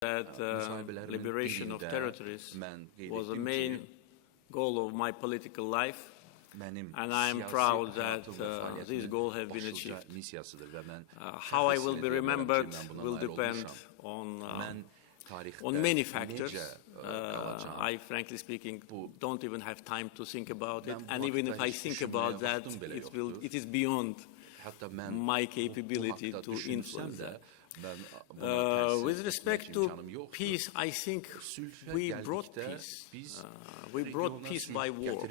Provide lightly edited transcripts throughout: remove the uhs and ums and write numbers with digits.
that liberation of territories was the main goal of my political life, and I am proud that this goal has been achieved. How I will be remembered will depend on many factors. I, frankly speaking, don't even have time to think about it, and even if I think about that, it is beyond my capability to influence that. With respect to peace, I think we brought peace. We brought peace by war.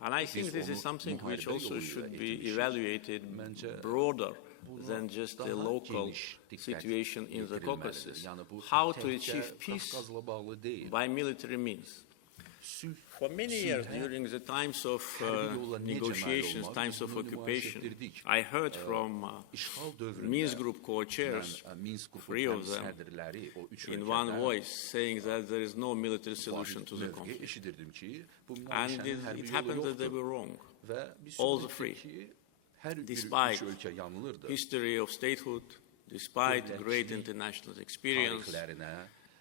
And I think this is something which also should be evaluated broader than just a local situation in the Caucasus. How to achieve peace by military means. For many years, during the times of negotiations, times of occupation, I heard from Minsk Group co-chairs, 3 of them, in one voice, saying that there is no military solution to the conflict. And it happened that they were wrong, all the 3. Despite history of statehood, despite great international experience,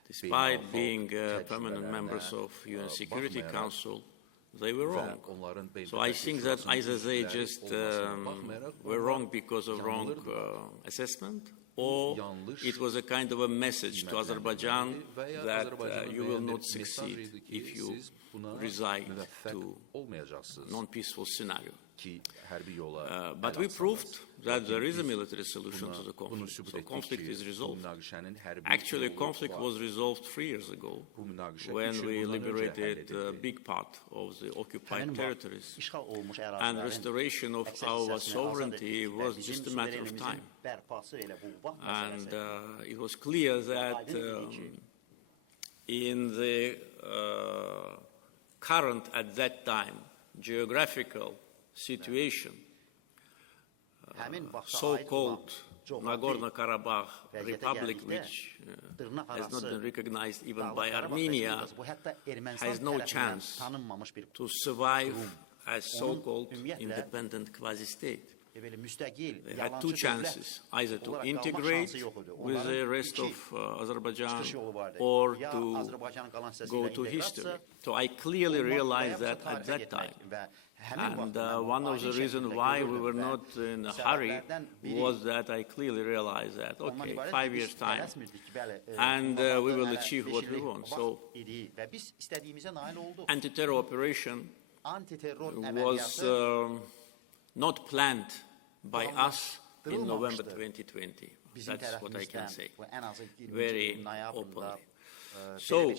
despite being permanent members of UN Security Council, they were wrong. So I think that either they just were wrong because of wrong assessment, or it was a kind of a message to Azerbaijan that you will not succeed if you resign to non-peaceful scenario. But we proved that there is a military solution to the conflict, so conflict is resolved. Actually, conflict was resolved 3 years ago when we liberated a big part of the occupied territories, and restoration of our sovereignty was just a matter of time. And it was clear that in the current, at that time, geographical situation, so-called Nagorno-Karabakh Republic, which has not been recognized even by Armenia, has no chance to survive as so-called independent quasi-state. They had 2 chances, either to integrate with the rest of Azerbaijan or to go to history. So I clearly realized that at that time. And one of the reasons why we were not in a hurry was that I clearly realized that, okay, 5 years' time, and we will achieve what we want. So, anti-terror operation was not planned by us in November 2020. That's what I can say, very openly. So,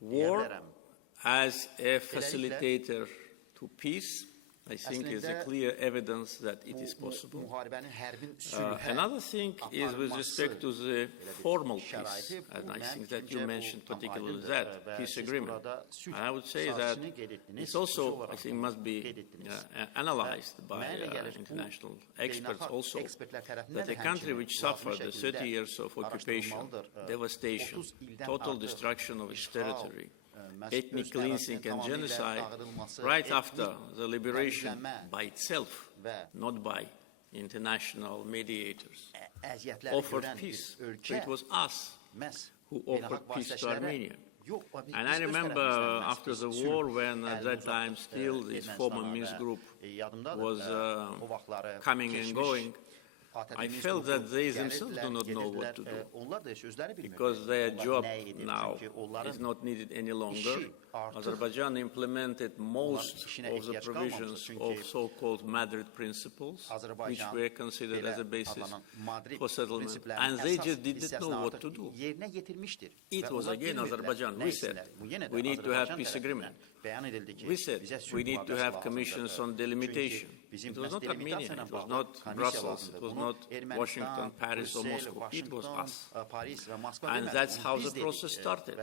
war as a facilitator to peace, I think, is a clear evidence that it is possible. Another thing is with respect to the formal peace, and I think that you mentioned particularly that peace agreement. And I would say that it's also, I think, must be analyzed by international experts also, that a country which suffered the 30 years of occupation, devastation, total destruction of its territory, ethnic cleansing and genocide, right after the liberation by itself, not by international mediators, offered peace. So it was us who offered peace to Armenia. And I remember after the war, when at that time still this former Minsk group was coming and going, I felt that they themselves do not know what to do, because their job now is not needed any longer. Azerbaijan implemented most of the provisions of so-called Madrid principles, which were considered as a basis for settlement, and they just didn't know what to do. It was again Azerbaijan. We said, we need to have peace agreement. We said, we need to have commissions on delimitation. It was not Armenia, it was not Brussels, it was not Washington, Paris or Moscow, it was us. And that's how the process started.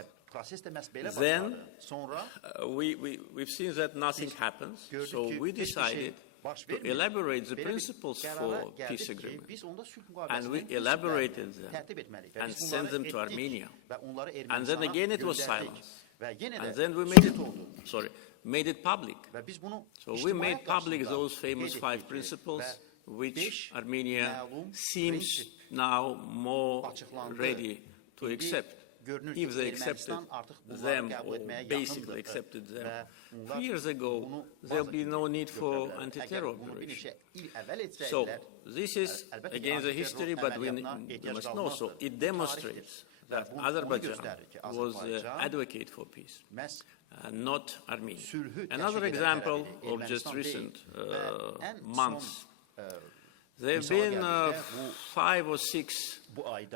Then we've seen that nothing happens, so we decided to elaborate the principles for peace agreement. And we elaborated them and sent them to Armenia. And then again it was silence. And then we made it public. So we made public those famous 5 principles which Armenia seems now more ready to accept. If they accepted them, or basically accepted them 3 years ago, there will be no need for anti-terror operation. So this is against the history, but we must know. So it demonstrates that Azerbaijan was an advocate for peace, not Armenia. Another example of just recent months, there have been 5 or 6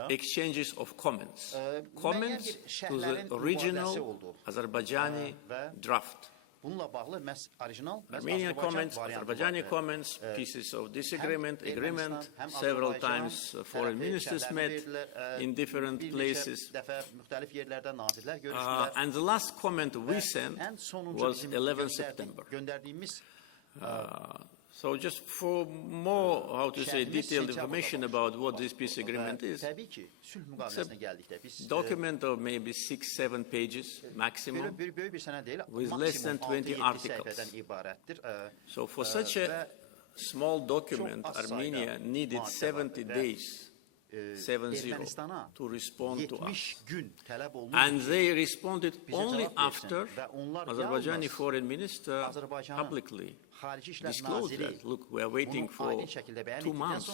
exchanges of comments to the original Azerbaijani draft. Armenian comments, Azerbaijani comments, pieces of disagreement, agreement. Several times foreign ministers met in different places. And the last comment we sent was 11 September. So just for more, how to say, detailed information about what this peace agreement is, it's a document of maybe 6-7 pages maximum, with less than 20 articles. So for such a small document, Armenia needed 70 days, 70, to respond to us. And they responded only after Azerbaijani foreign minister publicly disclosed that, look, we are waiting for 2 months.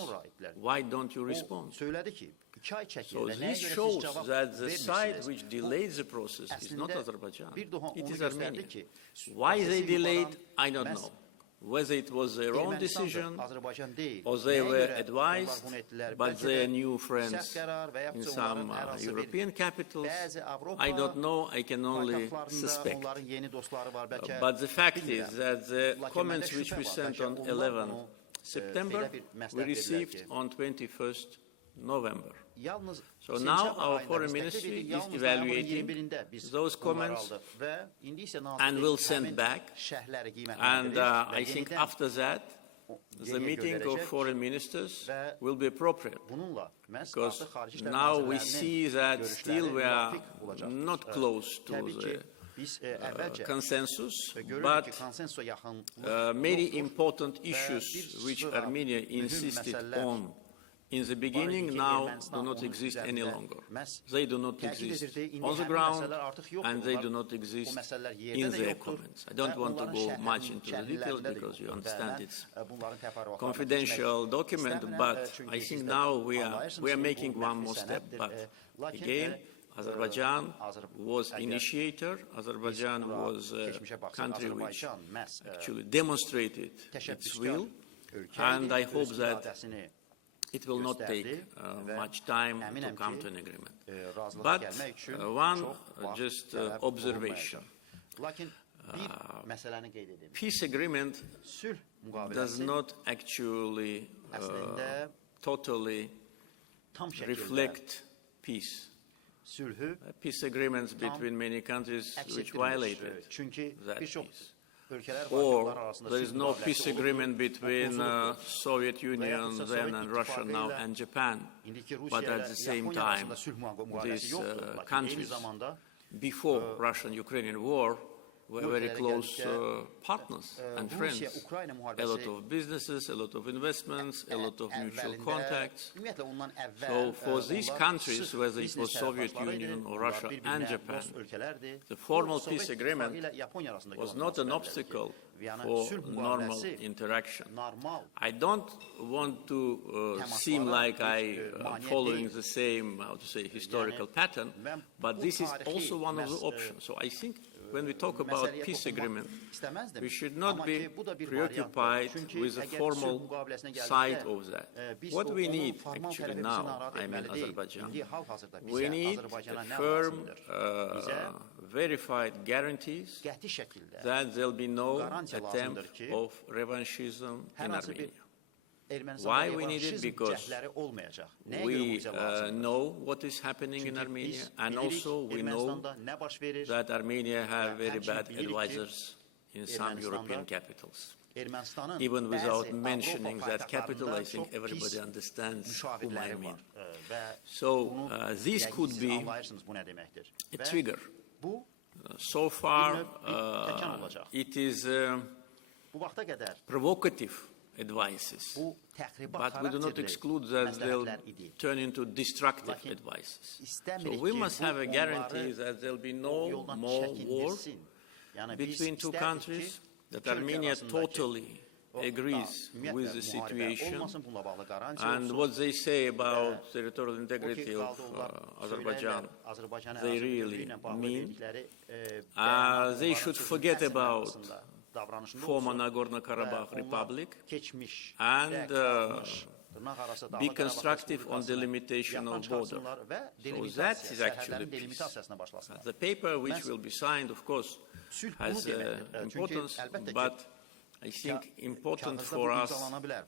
Why don't you respond? So this shows that the side which delayed the process is not Azerbaijan, it is Armenia. Why they delayed, I don't know. Whether it was their own decision or they were advised by their new friends in some European capitals, I don't know, I can only suspect. But the fact is that the comments which we sent on 11 September, we received on 21st November. So now our foreign ministry is evaluating those comments and will send back. And I think after that, the meeting of foreign ministers will be appropriate, because now we see that still we are not close to the consensus, but many important issues which Armenia insisted on in the beginning now do not exist any longer. They do not exist on the ground, and they do not exist in their comments. I don't want to go much into the details because you understand it's a confidential document, but I think now we are making one more step. But again, Azerbaijan was initiator. Azerbaijan was a country which actually demonstrated its will, and I hope that it will not take much time to come to an agreement. But one just observation. Peace agreement does not actually totally reflect peace. Peace agreements between many countries which violated that peace. Or there is no peace agreement between Soviet Union then and Russia now and Japan, but at the same time these countries before Russian-Ukrainian war were very close partners and friends. A lot of businesses, a lot of investments, a lot of mutual contacts. So for these countries, whether it was Soviet Union or Russia and Japan, the formal peace agreement was not an obstacle for normal interaction. I don't want to seem like I am following the same, how to say, historical pattern, but this is also one of the options. So I think when we talk about peace agreement, we should not be preoccupied with the formal side of that. What we need actually now, I mean Azerbaijan, we need firm, verified guarantees that there will be no attempt of revanchism in Armenia. Why we need it? Because we know what is happening in Armenia, and also we know that Armenia have very bad advisors in some European capitals. Even without mentioning that capital, I think everybody understands whom I mean. So this could be a trigger. So far, it is provocative advices, but we do not exclude that they'll turn into destructive advices. So we must have a guarantee that there'll be no more war between two countries, that Armenia totally agrees with the situation and what they say about territorial integrity of Azerbaijan, they really mean. They should forget about former Nagorno-Karabakh Republic and be constructive on the limitation of border. So that is actually peace. The paper which will be signed, of course, has importance, but I think important for us,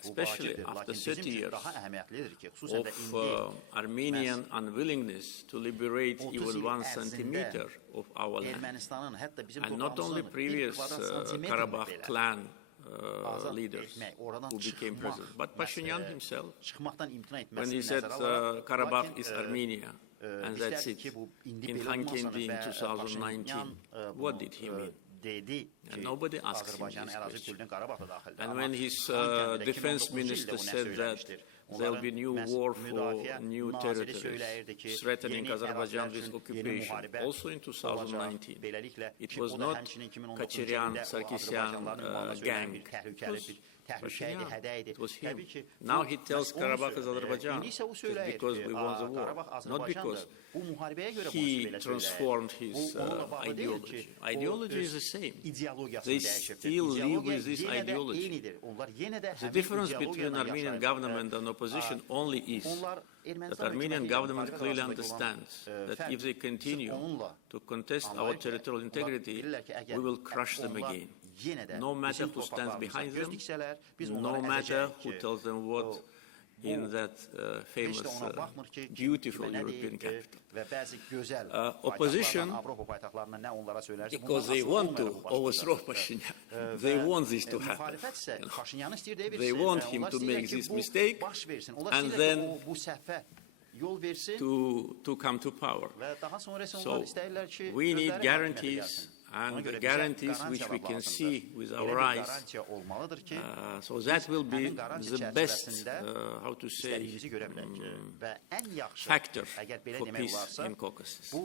especially after 30 years of Armenian unwillingness to liberate even 1 centimeter of our land, and not only previous Karabakh clan leaders who became president, but Pashinyan himself, when he said Karabakh is Armenia, and that's it, in Khankendi in 2019, what did he mean? And nobody asks him this question. And when his defense minister said that there'll be new war for new territories, threatening Azerbaijan with occupation, also in 2019, it was not Kachiryan-Sarkisyan gang, it was Pashinyan, it was him. Now he tells Karabakh is Azerbaijan just because we won the war, not because he transformed his ideology. Ideology is the same. They still live with this ideology. The difference between Armenian government and opposition only is that Armenian government clearly understands that if they continue to contest our territorial integrity, we will crush them again. No matter who stands behind them, no matter who tells them what in that famous, beautiful European capital. Opposition, because they want to overthrow Pashinyan, they want this to happen. They want him to make this mistake and then to come to power. So we need guarantees, and the guarantees which we can see with our eyes. So that will be the best, how to say, factor for peace in Caucasus.